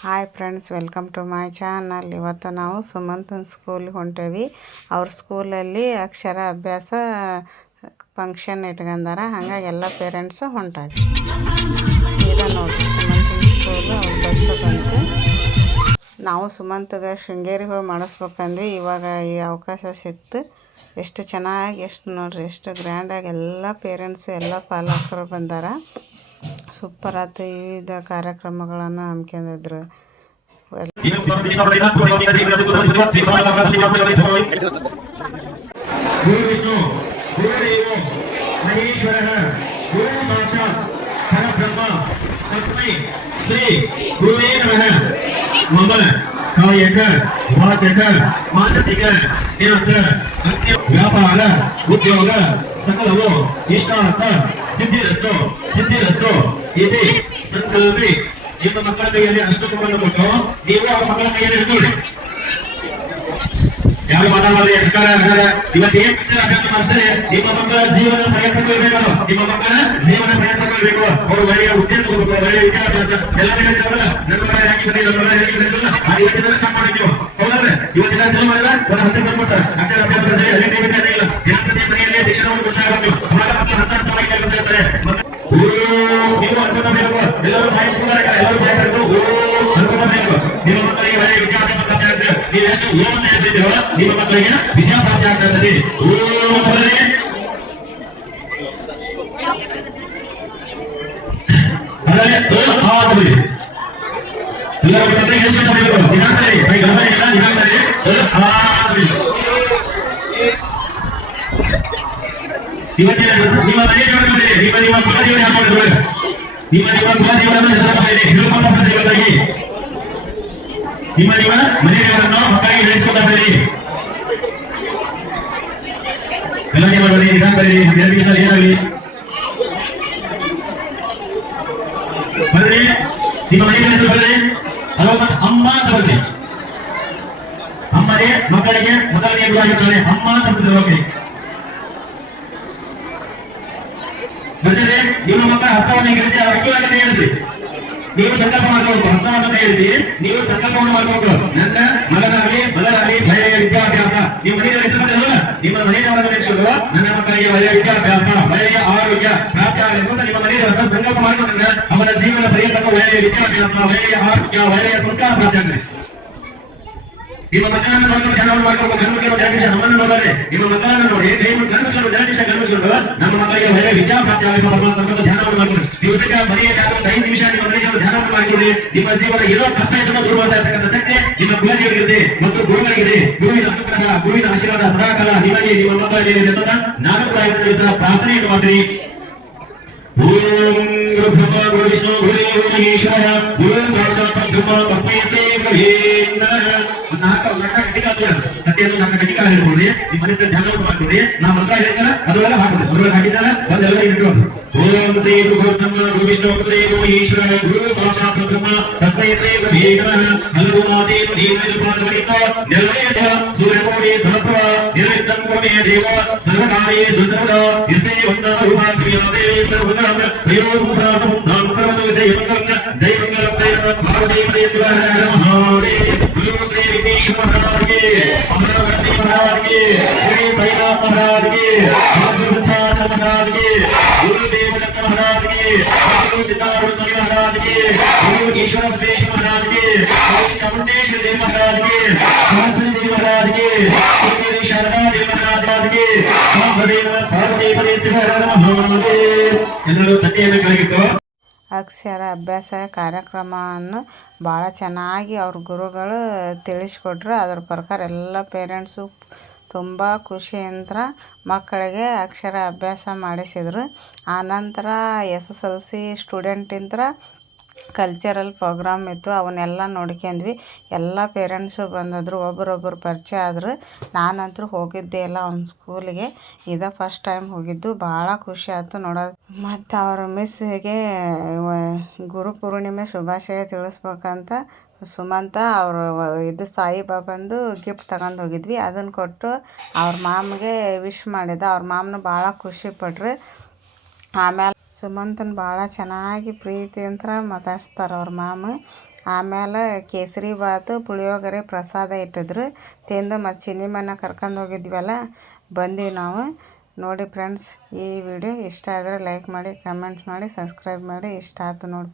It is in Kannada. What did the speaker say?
Hi friends, welcome to my channel. ಇವತ್ತು ನಾವು ಸುಮಂತನ ಸ್ಕೂಲ್ಗೆ ಹೊಂಟೇವಿ. ಅವ್ರ ಸ್ಕೂಲಲ್ಲಿ ಅಕ್ಷರ ಅಭ್ಯಾಸ ಫಂಕ್ಷನ್ ಇಟ್ಕೊಂಡಾರ. ಹಂಗಾಗಿ ಎಲ್ಲ ಪೇರೆಂಟ್ಸು ಹೊಂಟಾಗ. ಈಗ ನೋಡಿ, ಸುಮಂತನ ಸ್ಕೂಲು ಅವ್ರ ಬಸ್ಸು ಬಂತು. ನಾವು ಸುಮಂತಗೆ ಶೃಂಗೇರಿಗೆ ಹೋಗಿ ಮಾಡಿಸ್ಬೇಕಂದ್ವಿ. ಇವಾಗ ಈ ಅವಕಾಶ ಸಿಕ್ತು. ಎಷ್ಟು ಚೆನ್ನಾಗಿ, ಎಷ್ಟು ನೋಡ್ರಿ, ಎಷ್ಟು ಗ್ರ್ಯಾಂಡಾಗಿ ಎಲ್ಲ ಪೇರೆಂಟ್ಸು ಎಲ್ಲ ಪಾಲಕರು ಬಂದಾರ. ಸೂಪರ್ ಆಯ್ತು ವಿವಿಧ ಕಾರ್ಯಕ್ರಮಗಳನ್ನು ಹಮ್ಮಿಕೊಂಡಿದ್ರು ಶ್ರೀ ಗುರುವೇ ನಮಃ ಕಾಯಕ ವಾಚಕ, ಮಾನಸಿಕ ಅತ್ಯ ವ್ಯಾಪಾರ, ಉದ್ಯೋಗ, ಸಕಲವು ಇಷ್ಟಾರ್ಥ, ಸಿದ್ಧಿರಸ್ತು ಸಿದ್ಧಿರಸ್ತು ಇದೆ ಸಂಕಲ್ಪಿ. ನಿಮ್ಮ ಮಕ್ಕಳ ಕೈಯಲ್ಲಿ ಅಷ್ಟು ಕೊಟ್ಟು, ನೀವು ಆ ಮಕ್ಕಳ ಕೈಯಲ್ಲಿ ಹಿಡಿದು ಯಾರು ಮಾತಾಡಬಾರ್ದು ಸರ್ಕಾರ ಅದರ ಇವತ್ತು ಏನ್ ಶಿಕ್ಷಣ ಅಭ್ಯಾಸ ಮಾಡಿಸಿದ್ರೆ ನಿಮ್ಮ ಮಕ್ಕಳ ಜೀವನ ಪ್ರಯತ್ನಕ್ಕೂ ಇರಬೇಕು ನಿಮ್ಮ ಮಕ್ಕಳ ಜೀವನ ಪ್ರಯತ್ನಕ್ಕೂ ಇರಬೇಕು ಅವರು ಒಳ್ಳೆಯ ಉದ್ಯೋಗ ಒಳ್ಳೆಯ ವಿದ್ಯಾಭ್ಯಾಸ. ಎಲ್ಲರೂ ಹೇಳ್ತಾರಲ್ಲ ನನ್ನ ಮನೆ ಯಾಕೆ ನಮ್ಮ ಮನೆ ಬಂದಿಲ್ಲ ಆ ಇವತ್ತಿನ ಸ್ಟಾಪ್ ಮಾಡಿದ್ದೀವಿ ಹೌದಲ್ಲ ಇವತ್ತಿನ ಜನ ಮಾಡಿದ್ರೆ ಒಂದು ಹತ್ತು ಬಂದ್ಬಿಡ್ತಾರೆ. ಅಕ್ಷರ ಅಭ್ಯಾಸ ಮಾಡಿಸಿ ಅಲ್ಲಿ ಟೈಮ್ ಬೇಕಾಗಿಲ್ಲ ದಿನಂಪ್ರತಿ ಮನೆಯಲ್ಲಿ ಶಿಕ್ಷಣವನ್ನು ಕೊಡ್ತಾ ಇರಬೇಕು. ಅವಾಗ ಓಂ, ನೀವು ಬಾಯಿ ಎಲ್ಲರೂ ಓಂ ಅಂತ ಹೇಳ್ತಿದ್ದೀರೋ ನಿಮ್ಮ ಮಕ್ಕಳಿಗೆ ವಿದ್ಯಾಭ್ಯಾಸ ಆಗ್ತಾ ಇರ್ತದೆ ಓಂ ಅಂತ ಬರಲಿ ಅದರಲ್ಲಿ ಓಂ ಆ ಅಂತ ಬರಲಿ ಎಲ್ಲರೂ ಜೊತೆಗೆ ಎಷ್ಟು ಅಂತ ಬರಬೇಕು ನಿಧಾನ ಬರಲಿ ಕೈ ಗಮನ ಇಲ್ಲ ನಿಧಾನ ಬರಲಿ ಓಂ ಆ ಅಂತ ಬರಲಿ ಇವತ್ತಿನ ದಿವಸ ನಿಮ್ಮ ಮನೆ ದೇವರ ಮೇಲೆ ನಿಮ್ಮ ನಿಮ್ಮ ಕುಲದೇವರ ಹಾಕೊಂಡಿದ್ರು ನಿಮ್ಮ ನಿಮ್ಮ ಕುಲದೇವರನ್ನು ಹೆಸರನ್ನು ಮೇಲೆ ತಿರುಮಲ ಪ್ರತಿಗಳಾಗಿ ನಿಮ್ಮ ನಿಮ್ಮ ಮನೆ ದೇವರನ್ನು ಮಕ್ಕಳಿಗೆ ಹೇಳಿಸಿಕೊಂಡ ಬೆಳಿ ಎಲ್ಲ ನಿಧಾನ ಬರೀ ಎರಡು ನಿಮಿಷ ಏನಾಗಲಿ? ಬರ್ರಿ, ನಿಮ್ಮ ಮನೆ ಹೆಸರು ಬರ್ರಿ. ಅಮ್ಮ ಅಂತ ಬರ್ರಿ. ಅಮ್ಮನೇ ಮಕ್ಕಳಿಗೆ ಮೊದಲನೇ ಆಗಿರ್ತಾರೆ ಅಮ್ಮ ಅಂತ ಬರ್ತಾರೆ ದರ್ಶನೆ ನಿಮ್ಮ ಮಕ್ಕಳ ಹಸ್ತವನ್ನು ಅವಕ್ಕೆ ತಯಾರಿಸಿ ನೀವು ಸಂಕಲ್ಪ ಮಾಡಬೇಕು ಹಸ್ತವನ್ನು ತಯಾರಿಸಿ, ನೀವು ಸಂಕಲ್ಪವನ್ನು ಮಾಡಬೇಕು. ನನ್ನ ಮಗನಾಗಲಿ ಮಗನಾಗಲಿ ಒಳ್ಳೆಯ ವಿದ್ಯಾಭ್ಯಾಸ. ನಿಮ್ಮ ಮನೆಯ ಹೆಸರು ನಿಮ್ಮ ಮನೆಯವರನ್ನು ನೆನೆಸಿಕೊಂಡು ನನ್ನ ಮಕ್ಕಳಿಗೆ ಒಳ್ಳೆಯ ವಿದ್ಯಾಭ್ಯಾಸ, ಒಳ್ಳೆಯ ಆರೋಗ್ಯ ಪ್ರಾಪ್ತಿ ಆಗಬೇಕು ಅಂತ ನಿಮ್ಮ ಮನೆಯವರನ್ನ ಸಂಕಲ್ಪ ಮಾಡಿಕೊಂಡ ಅವರ ಜೀವನ ಪರ್ಯಂತ ಒಳ್ಳೆಯ ವಿದ್ಯಾಭ್ಯಾಸ, ಒಳ್ಳೆಯ ಆರೋಗ್ಯ, ಒಳ್ಳೆಯ ಸಂಸ್ಕಾರ ಪ್ರಾಪ್ತಿ ಆಗ್ತದೆ. ನಿಮ್ಮ ಮಕ್ಕಳನ್ನು ಮಾಡಿದ ಮಾಡ್ಕೊಂಡು ಗಮನಿಸಿರೋ ಧ್ಯಾನಿಷ ನಮ್ಮನ್ನು ನೋಡದೆ, ನಿಮ್ಮ ಮಕ್ಕಳನ್ನು ನೋಡಿ ನಮ್ಮ ಮಕ್ಕಳಿಗೆ ಒಳ್ಳೆಯ ವಿದ್ಯಾಭ್ಯಾಸ ಆಗಲಿ ಪರಮಾತ್ಮ ಧ್ಯಾನವನ್ನು ಮಾಡ್ಕೊಂಡು ದಿವಸಕ್ಕೆ ಮನೆಯ ಜಾತ ಐದು ನಿಮಿಷ ನಿಮ್ಮ ಮನೆಗೆ ಧ್ಯಾನವನ್ನು ಮಾಡಿಕೊಳ್ಳಿ ನಿಮ್ಮ ಜೀವನ ಏನೋ ಕಷ್ಟ ಇದನ್ನು ದೂರ ನಿಮ್ಮ ಮತ್ತು ಗುರುಗಳಿಗಿದೆ. ಗುರುವಿನ ಅನುಗ್ರಹ, ಗುರುವಿನ ಆಶೀರ್ವಾದ, ಸದಾಕಾಲ ನಿಮಗೆ, ನಿಮ್ಮ ಮಕ್ಕಳ ಮೇಲೆ ಅಂತ ನಾನು ಕೂಡ ಇವತ್ತು ದಿವಸ ಪ್ರಾರ್ಥನೆಯನ್ನು ಮಾಡಿರಿ ಓಂ ಗುರು ಗುರು ನಮಃ ನಾಲ್ಕು ನಾಲ್ಕು ಗಂಟೆ ಕಾತೋಡ ಸತ್ಯದ ನಾಲ್ಕು ಗಂಟೆ ಕಾಲ ಹೇಳ್ಕೊಳ್ಳಿ ನಿಮ್ಮ ಮನಸ್ಸಿನ ಧ್ಯಾನವನ್ನು ಮಾಡ್ಕೊಳ್ಳಿ ನಾ ಮಂತ್ರ ಹೇಳ್ತಾರ ಅದರೊಳಗೆ ಹಾಕೋದು ಅದರೊಳಗೆ ಹಾಕಿದ್ದಾರ ಒಂದೆಲ್ಲ ಇಟ್ಕೊಂಡು ಓಂ ಶ್ರೀ ಗುರು ಬ್ರಹ್ಮ ಗುರು ವಿಷ್ಣು ಗುರುದೇವ ಮಹೇಶ್ವರ ಗುರು ಸಾಕ್ಷಾತ್ ಪರಬ್ರಹ್ಮ ತಸ್ಮೈ ಶ್ರೀ ಗುರುವೇ ನಮಃ ಹಲವು ಮಾತೇನು ದೇವರ ಪಾದಗಳಿತ ನೆಲವೇಶ ಸೂರ್ಯಕೋಟಿ ಸಮಪ್ರಭ ನಿರ್ವಿಘ್ನಂ ಕೋಮೇ ದೇವ ಸರ್ವಕಾರ್ಯೇ ಸುಸರ್ವದ ಇಸೇ ವಂದನ ರೂಪಾಕ್ರಿಯಾದೇ ಸರ್ವನಾಮ ಪ್ರಯೋಸಂಸಾರಂ ಸಂಸರ್ವದ ಜಯ ಮಂಗಲಂ ಜಯ ಮಂಗಲಂ ಜಯ ಭಾರದೇವದೇ ಶಿವ ಹರ ಹರ ಮಹಾದೇವ್ ಗುರು ಶ್ರೀ ವಿಘ್ನೇಶ್ವರ ಮಹಾರಾಜ್ ಗೆ ಅಮರವರ್ತಿ ಮಹಾರಾಜ್ ಗೆ ಶ್ರೀ ಸೈನಾಥ್ ಮಹಾರಾಜ್ ಗೆ ಜಾಗೃತಾಚ ಮಹಾರಾಜ್ ಗೆ ಗುರು ದೇವದತ್ತ ಮಹಾರಾಜ್ ಗೆ ಸದ್ಗುರು ಸಿದ್ಧಾರೂಢ ಸ್ವಾಮಿ ಮಹಾರಾಜ್ ಗೆ ಗುರು ಈಶ್ವರ ಶ್ರೇಷ್ಠ ಮಹಾರಾಜ್ ಗೆ ಗುರು ಚಾಮುಂಡೇಶ್ವರಿ ದೇವಿ ಮಹಾರಾಜ್ ಗೆ ಸಹಸ್ರ ದೇವಿ ಮಹಾರಾಜ್ ಗೆ ಶ್ರೀ ಶಾರದಾ ದೇವಿ ಮಹಾರಾಜ್ ಗೆ ಸಾಂಬದೇವ ಪಾರ್ವತಿ ಶಿವ ಹರ ಮಹಾದೇವ್ ಎಲ್ಲರೂ ತಟ್ಟೆಯನ್ನು ಕೆಳಗಿಟ್ಟು ಅಕ್ಷರ ಅಭ್ಯಾಸ ಕಾರ್ಯಕ್ರಮವನ್ನು ಭಾಳ ಚೆನ್ನಾಗಿ ಅವ್ರ ಗುರುಗಳು ತಿಳಿಸ್ಕೊಟ್ರು. ಅದ್ರ ಪ್ರಕಾರ ಎಲ್ಲ ಪೇರೆಂಟ್ಸು ತುಂಬ ಖುಷಿಯಿಂದ ಮಕ್ಕಳಿಗೆ ಅಕ್ಷರ ಅಭ್ಯಾಸ ಮಾಡಿಸಿದ್ರು. ಆನಂತರ ಎಸ್ ಎಸ್ ಎಲ್ ಸಿ ಸ್ಟೂಡೆಂಟಿಂದ ಕಲ್ಚರಲ್ ಪ್ರೋಗ್ರಾಮ್ ಇತ್ತು, ಅವನ್ನೆಲ್ಲ ನೋಡ್ಕೊಂಡ್ವಿ. ಎಲ್ಲ ಪೇರೆಂಟ್ಸು ಬಂದಿದ್ರು, ಒಬ್ರೊಬ್ರು ಪರಿಚಯ ಆದರು. ನಾನಂತೂ ಹೋಗಿದ್ದೆ ಇಲ್ಲ ಅವ್ನ ಸ್ಕೂಲಿಗೆ ಇದೇ ಫಸ್ಟ್ ಟೈಮ್ ಹೋಗಿದ್ದು, ಭಾಳ ಖುಷಿ ಆಯ್ತು ನೋಡೋದು ಮತ್ತು ಅವ್ರ ಮಿಸ್ಸಿಗೆ ಗುರು ಪೂರ್ಣಿಮೆ ಶುಭಾಶಯ ತಿಳಿಸ್ಬೇಕಂತ ಸುಮಂತ ಅವರು ಇದು ಸಾಯಿಬಾಬಂದು ಗಿಫ್ಟ್ ತಗೊಂಡು ಹೋಗಿದ್ವಿ. ಅದನ್ನು ಕೊಟ್ಟು ಅವ್ರ ಮಾಮಗೆ ವಿಶ್ ಮಾಡಿದ. ಅವ್ರ ಮಾಮನು ಭಾಳ ಖುಷಿಪಟ್ರು ಆಮೇಲೆ ಸುಮಂತನ ಭಾಳ ಚೆನ್ನಾಗಿ ಪ್ರೀತಿ ಅಂತ ಮಾತಾಡ್ಸ್ತಾರೆ ಅವ್ರ ಮಾಮ. ಆಮೇಲೆ ಕೇಸರಿ ಬಾತು ಪುಳಿಯೋಗರೆ ಪ್ರಸಾದ ಇಟ್ಟಿದ್ರು. ತಿಂದು ಮತ್ತು ಚಿನ್ನಿಮನ್ನ ಕರ್ಕೊಂಡು ಹೋಗಿದ್ವಲ್ಲ, ಬಂದೀವಿ ನಾವು. ನೋಡಿ ಫ್ರೆಂಡ್ಸ್, ಈ ವಿಡಿಯೋ ಇಷ್ಟ ಆದರೆ ಲೈಕ್ ಮಾಡಿ, ಕಮೆಂಟ್ ಮಾಡಿ, ಸಬ್ಸ್ಕ್ರೈಬ್ ಮಾಡಿ, ಇಷ್ಟ ಆಯ್ತು ನೋಡಿ